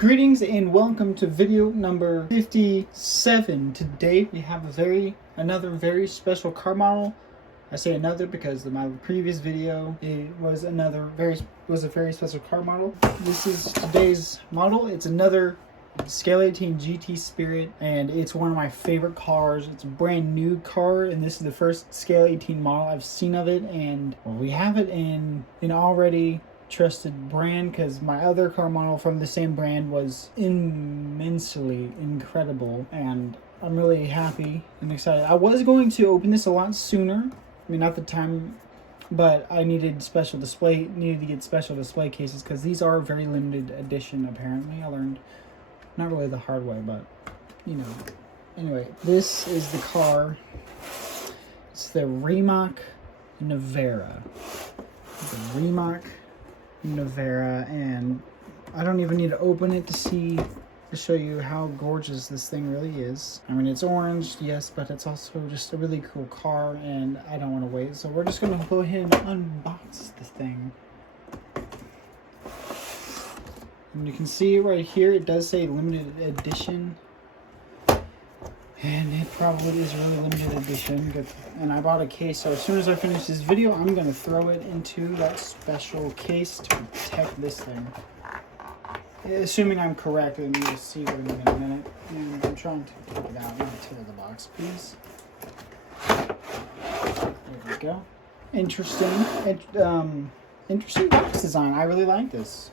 Greetings and welcome to video number 57. Today we have another very special car model. I say another because my previous video was a very special car model. This is today's model. It's another Scale 18 GT Spirit, and it's one of my favorite cars. It's a brand new car, and this is the first Scale 18 model I've seen of it, and we have it in an already trusted brand because my other car model from the same brand was immensely incredible, and I'm really happy and excited. I was going to open this a lot sooner. I mean, not the time, but I needed to get special display cases because these are very limited edition. Apparently, I learned not really the hard way, but you know. Anyway, this is the car. It's the Rimac Nevera. The Rimac Nevera, and I don't even need to open it to show you how gorgeous this thing really is. I mean, it's orange, yes, but it's also just a really cool car, and I don't want to wait, so we're just going to go ahead and unbox the thing. And you can see right here, it does say limited edition. And it probably is really limited edition. And I bought a case, so as soon as I finish this video, I'm going to throw it into that special case to protect this thing. Assuming I'm correct, and you'll see what I mean in a minute. And I'm trying to take it out. I'm going to tear the box, please. There we go. Interesting box design. I really like this.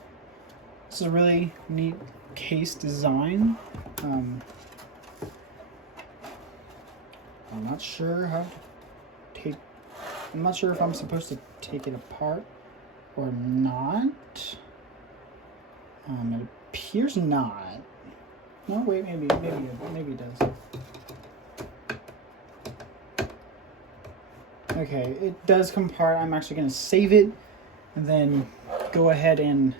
This is a really neat case design. I'm not sure if I'm supposed to take it apart or not. It appears not. No, wait, maybe it does. Okay, it does come apart. I'm actually going to save it and then go ahead and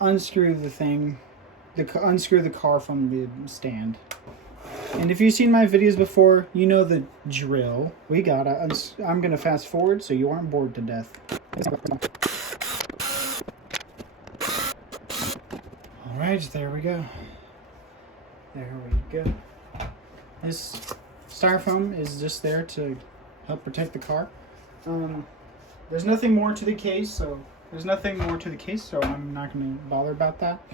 unscrew the car from the stand. And if you've seen my videos before, you know the drill. I'm gonna fast forward so you aren't bored to death. Alright, there we go. This styrofoam is just there to help protect the car. There's nothing more to the case, so I'm not gonna bother about that.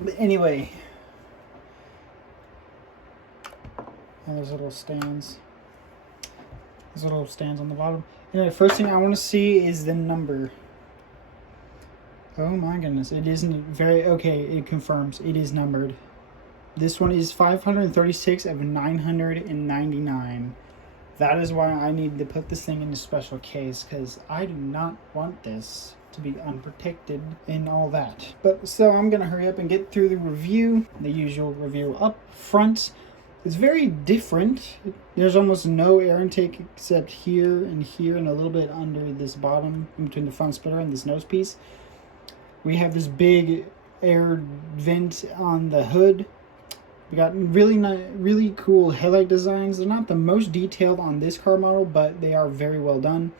But anyway, there's little stands. On the bottom. Anyway, first thing I want to see is the number. Oh my goodness, it isn't okay, it confirms it is numbered. This one is 536 of 999. That is why I need to put this thing in a special case, because I do not want this to be unprotected and all that. But so I'm going to hurry up and get through the review, the usual review up front. It's very different. There's almost no air intake except here and a little bit under this bottom, in between the front splitter and this nose piece. We have this big air vent on the hood. We got really cool headlight designs. They're not the most detailed on this car model, but they are very well done.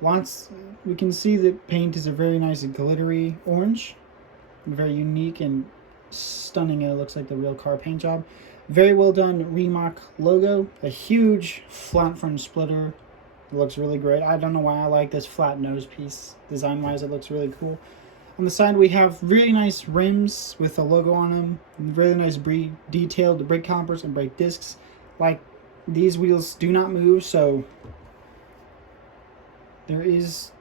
We can see the paint is a very nice glittery orange. Very unique and stunning. It looks like the real car paint job. Very well done Rimac logo. A huge flat front splitter. It looks really great. I don't know why I like this flat nose piece. Design-wise, it looks really cool. On the side, we have really nice rims with a logo on them. Really nice detailed brake calipers and brake discs. Like, these wheels do not move, so there is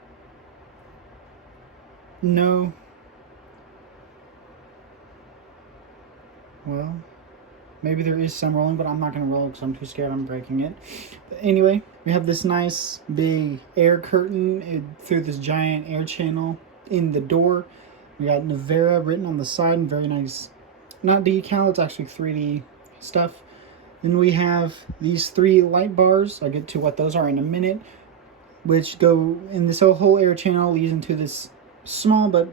no... Well, maybe there is some rolling, but I'm not going to roll because I'm too scared I'm breaking it. But anyway, we have this nice big air curtain through this giant air channel in the door. We got Nevera written on the side, and very nice, not decal, it's actually 3D stuff. Then we have these 3 light bars. I'll get to what those are in a minute, which go in this whole air channel, leads into this small but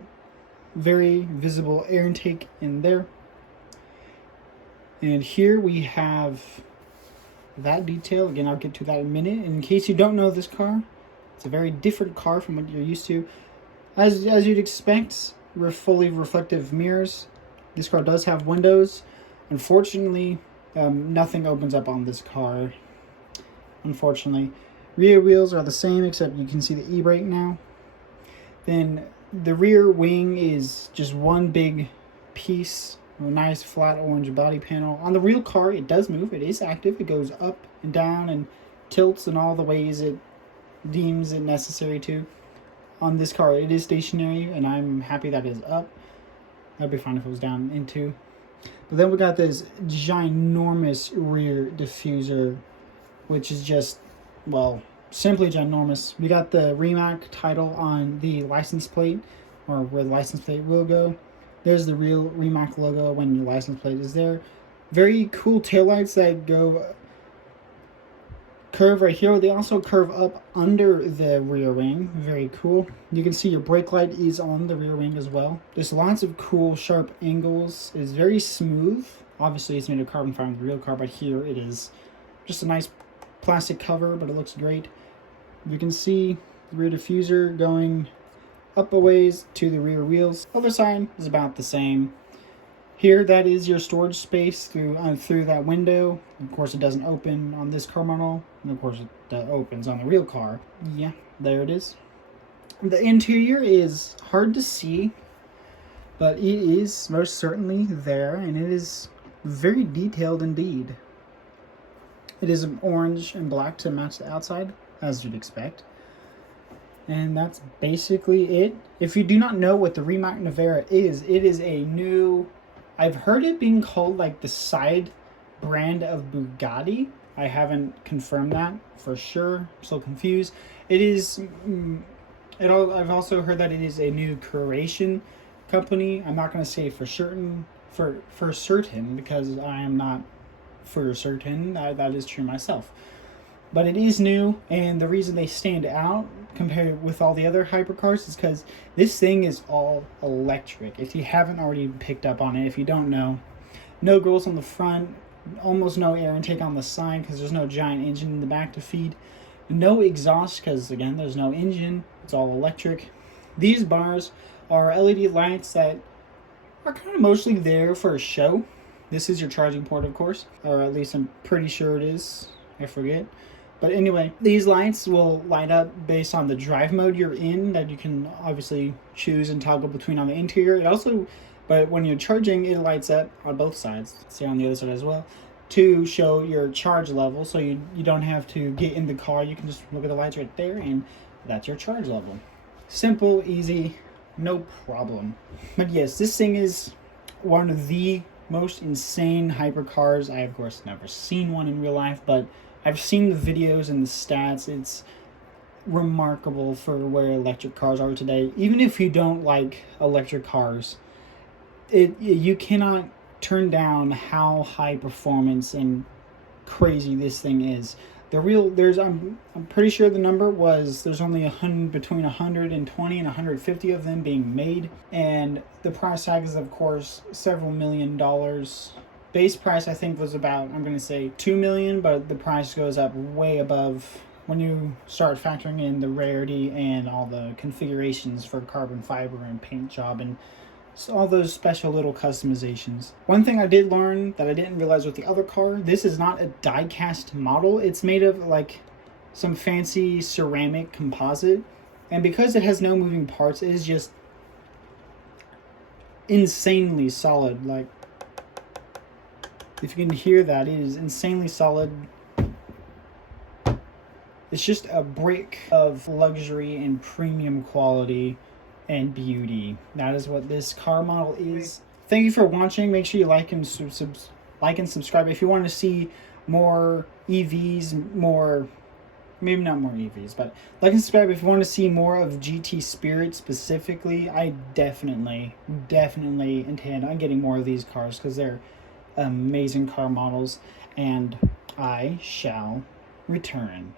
very visible air intake in there. And here we have that detail. Again, I'll get to that in a minute. In case you don't know this car, it's a very different car from what you're used to. As you'd expect, fully reflective mirrors. This car does have windows. Unfortunately, nothing opens up on this car. Unfortunately, rear wheels are the same except you can see the e-brake now. Then the rear wing is just one big piece, a nice flat orange body panel. On the real car, it does move. It is active. It goes up and down and tilts in all the ways it deems it necessary to. On this car, it is stationary, and I'm happy that it is up. That'd be fine if it was down into. But then we got this ginormous rear diffuser, which is just, well, simply ginormous. We got the Rimac title on the license plate, or where the license plate will go. There's the real Rimac logo when your license plate is there. Very cool taillights that go curve right here. They also curve up under the rear wing. Very cool. You can see your brake light is on the rear wing as well. There's lots of cool sharp angles. It's very smooth. Obviously it's made of carbon fiber in the real car, but here it is just a nice plastic cover, but it looks great. You can see the rear diffuser going up a ways to the rear wheels. Other side is about the same. Here, that is your storage space through that window. Of course, it doesn't open on this car model, and of course, it opens on the real car. Yeah, there it is. The interior is hard to see, but it is most certainly there, and it is very detailed indeed. It is orange and black to match the outside, as you'd expect. And that's basically it. If you do not know what the Rimac Nevera is, it is a new... I've heard it being called like the side brand of Bugatti. I haven't confirmed that for sure. I'm still confused. It is... I've also heard that it is a new Croatian company. I'm not going to say for certain, because I am not for certain that is true myself. But it is new, and the reason they stand out compared with all the other hypercars is because this thing is all electric. If you haven't already picked up on it, if you don't know, no grills on the front, almost no air intake on the side because there's no giant engine in the back to feed, no exhaust because, again, there's no engine. It's all electric. These bars are LED lights that are kind of mostly there for a show. This is your charging port, of course, or at least I'm pretty sure it is. I forget. But anyway, these lights will light up based on the drive mode you're in, that you can obviously choose and toggle between on the interior. It also, but when you're charging, it lights up on both sides. See on the other side as well, to show your charge level. So you don't have to get in the car. You can just look at the lights right there, and that's your charge level. Simple, easy, no problem. But yes, this thing is one of the most insane hypercars. I, of course, never seen one in real life, but I've seen the videos and the stats. It's remarkable for where electric cars are today. Even if you don't like electric cars, you cannot turn down how high performance and crazy this thing is. I'm pretty sure the number was there's only between 120 and 150 of them being made, and the price tag is, of course, several $1 million. Base price, I think, was about, I'm going to say $2 million, but the price goes up way above when you start factoring in the rarity and all the configurations for carbon fiber and paint job and all those special little customizations. One thing I did learn that I didn't realize with the other car, this is not a die-cast model. It's made of like some fancy ceramic composite, and because it has no moving parts, it is just insanely solid. Like, if you can hear that, it is insanely solid. It's just a brick of luxury and premium quality and beauty. That is what this car model is. Thank you for watching. Make sure you like and subscribe if you want to see more EVs, maybe not more EVs, but like and subscribe if you want to see more of GT Spirit specifically. I definitely intend on getting more of these cars because they're amazing car models, and I shall return.